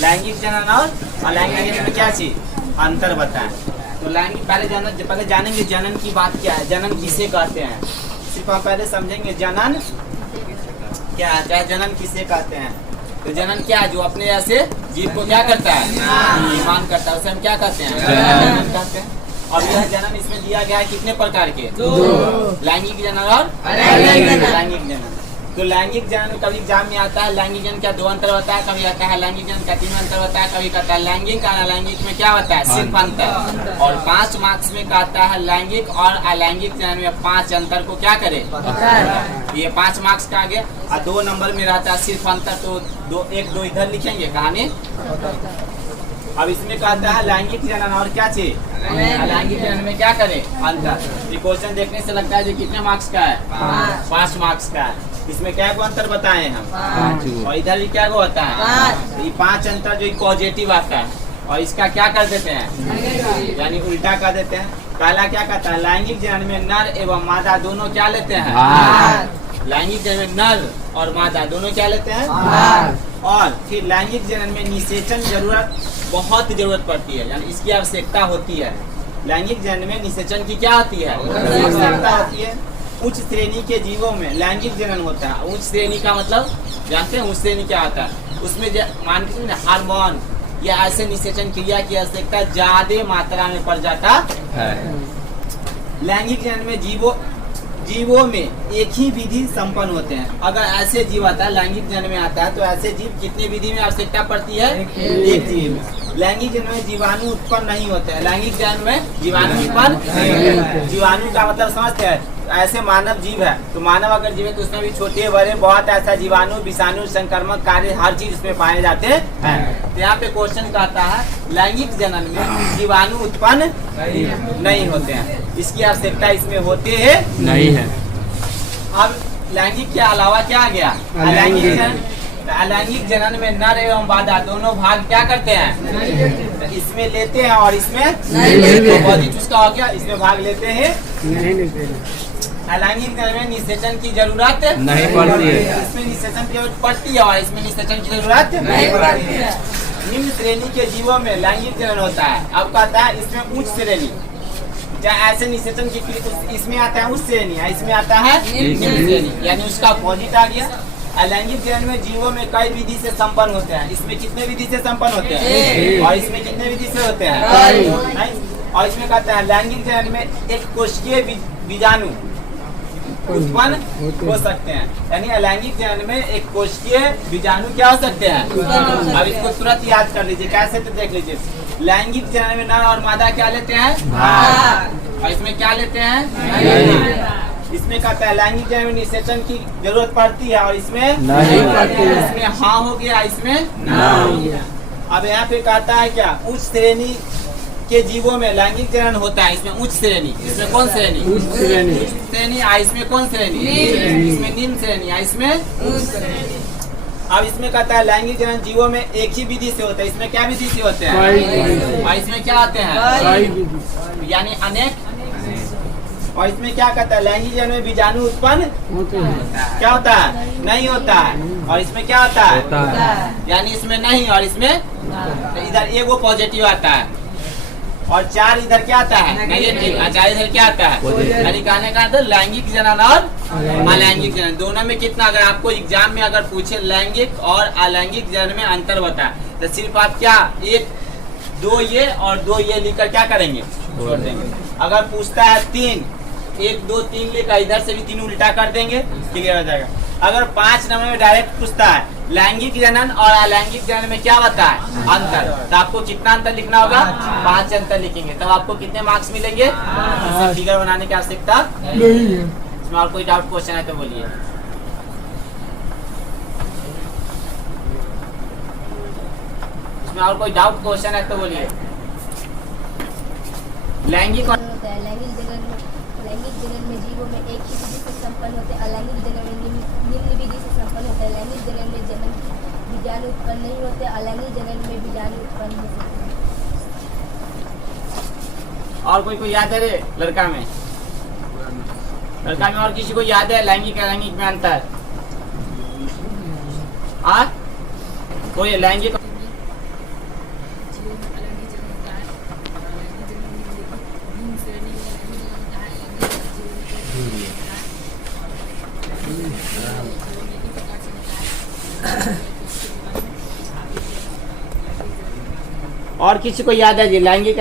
लैंगिक जनन और अलैंगिक जनन में क्या चीज अंतर बताएं। तो लैंगिक पहले जानेंगे जनन की बात क्या है, जनन किसे कहते हैं। सिर्फ आप पहले समझेंगे जनन क्या है, चाहे जनन किसे कहते हैं। तो जनन क्या है, जो अपने ऐसे जीव को क्या करता है, निर्माण करता है, उसे हम क्या कहते हैं, जनन कहते हैं। अब यह जनन इसमें दिया गया है कितने प्रकार के, लैंगिक जनन और अलैंगिक जनन। तो लैंगिक जनन कभी एग्जाम में आता है, लैंगिक जनन क्या 2 अंतर होता है, कभी आता है लैंगिक जनन का 3 अंतर होता है, कभी कहता है लैंगिक और अलैंगिक में क्या होता है, सिर्फ अंतर। और 5 मार्क्स में कहता है लैंगिक और अलैंगिक जनन में 5 अंतर को क्या करे, ये 5 मार्क्स का आ गया। और 2 नंबर में रहता है सिर्फ अंतर, तो 1 2 इधर लिखेंगे कहानी। अब इसमें कहता है लैंगिक जनन और क्या चीज, अलैंगिक जनन में क्या करे, अंतर। ये क्वेश्चन देखने से लगता है जो कितने मार्क्स का है, 5 मार्क्स का है। इसमें क्या को अंतर बताए हम, और इधर भी क्या को होता है, ये 5 अंतर जो पॉजिटिव आता है, और इसका क्या कर देते हैं, यानी उल्टा कर देते हैं। पहला क्या कहता है, लैंगिक जनन में नर एवं मादा दोनों क्या लेते हैं, लैंगिक जनन में नर और मादा दोनों क्या लेते हैं। और फिर लैंगिक जनन में निषेचन बहुत जरूरत पड़ती है, यानी इसकी आवश्यकता होती है। लैंगिक जनन में निषेचन की क्या होती है, आवश्यकता होती है। उच्च श्रेणी के जीवों में लैंगिक जनन होता है। उच्च श्रेणी का मतलब जानते हैं, उच्च श्रेणी क्या होता है, उसमें मान के हार्मोन या ऐसे निषेचन क्रिया की आवश्यकता ज्यादा मात्रा में पड़ जाता है। लैंगिक जनन में जीवों में एक ही विधि संपन्न होते हैं। अगर ऐसे जीव आता है, लैंगिक जनन में आता है, तो ऐसे जीव कितनी विधि में आवश्यकता पड़ती है, एक जीव में। लैंगिक जनन में जीवाणु उत्पन्न नहीं होते हैं। लैंगिक जनन में जीवाणु उत्पन्न, जीवाणु का मतलब समझते हैं, ऐसे मानव जीव है, तो मानव अगर जीव है तो उसमें भी छोटे बड़े बहुत ऐसा जीवाणु विषाणु संक्रमक कार्य हर चीज उसमें पाए जाते हैं। तो यहाँ पे क्वेश्चन कहता है लैंगिक जनन में जीवाणु उत्पन्न नहीं होते हैं, इसकी आवश्यकता इसमें होते है नहीं है। अब लैंगिक के अलावा क्या आ गया, अलैंगिक जनन। अलैंगिक जनन में नर एवं मादा दोनों भाग क्या करते हैं, इसमें लेते हैं और इसमें नहीं लेते। उसका हो गया, इसमें भाग लेते हैं, अलैंगिक जनन में निषेचन की जरूरत नहीं पड़ती है, इसमें निषेचन की जरूरत पड़ती है और इसमें निषेचन की जरूरत नहीं पड़ती है। निम्न श्रेणी के जीवों में लैंगिक जनन होता है। अब कहता है इसमें उच्च श्रेणी, जहाँ ऐसे निषेचन की इसमें आता है उच्च श्रेणी, इसमें आता है निम्न श्रेणी, यानी उसका अपोजिट आ गया। अलैंगिक जनन में जीवों में कई विधि से संपन्न होते हैं। इसमें कितने विधि से संपन्न होते हैं, और इसमें कितने विधि से होते हैं। और इसमें कहता है लैंगिक जनन में एक कोशिकीय बीजाणु उत्पन्न हो सकते हैं, यानी अलैंगिक जनन में एक कोशिकीय बीजाणु क्या हो सकते हैं। अब इसको तुरंत याद कर लीजिए, कैसे तो देख लीजिए। लैंगिक जनन में नर और मादा क्या लेते हैं, और इसमें क्या लेते हैं। इसमें कहता है लैंगिक जनन में निषेचन की जरूरत पड़ती है और इसमें नहीं पड़ती है। इसमें हाँ हो गया, इसमें ना हो गया। अब यहाँ पे कहता है क्या, उच्च श्रेणी के जीवों में लैंगिक जनन होता है। इसमें उच्च श्रेणी, इसमें कौन श्रेणी, उच्च श्रेणी। इसमें कौन श्रेणी, इसमें निम्न श्रेणी, इसमें उच्च श्रेणी। अब इसमें कहता है लैंगिक जनन जीवों में एक ही विधि से होता है। इसमें क्या विधि से होते हैं, और इसमें क्या होते हैं, यानी अनेक। और इसमें क्या कहता है, लैंगिक जनन में बीजाणु उत्पन्न क्या होता है, नहीं होता है। और इसमें क्या होता है, यानी इसमें नहीं और इसमें इधर एगो पॉजिटिव आता है, और 4 इधर क्या आता है, नेगेटिव। 4 इधर क्या आता है, यानी कहने का तो लैंगिक जनन और अलैंगिक जनन दोनों में कितना, अगर आपको एग्जाम में अगर पूछे लैंगिक और अलैंगिक जनन में अंतर बताए, तो सिर्फ आप क्या 1 2 ये और 2 ये लिखकर क्या करेंगे, छोड़ देंगे। अगर पूछता है 3 1 2 3 लेकर इधर से भी 3 उल्टा कर देंगे, क्लियर हो जाएगा। अगर 5 नंबर में डायरेक्ट पूछता है लैंगिक जनन और अलैंगिक जनन में क्या होता है, अंतर, तो आपको कितना अंतर लिखना होगा, 5 अंतर लिखेंगे, तब आपको कितने मार्क्स मिलेंगे। इसमें फिगर बनाने की आवश्यकता नहीं है। इसमें और कोई डाउट क्वेश्चन है तो बोलिए। इसमें और कोई डाउट क्वेश्चन है तो बोलिए। लैंगिक जनन में जीवों में एक ही विधि से संपन्न होते हैं। अलैंगिक जनन में निम्न विधि से संपन्न होते हैं। लैंगिक जनन में बीजाणु उत्पन्न नहीं होते। अलैंगिक जनन में बीजाणु उत्पन्न हो सकते हैं। और कोई याद है रे लड़का में और किसी को याद है लैंगिक अलैंगिक में अंतर, कोई लैंगिक और किसी को याद है जी लैंगिक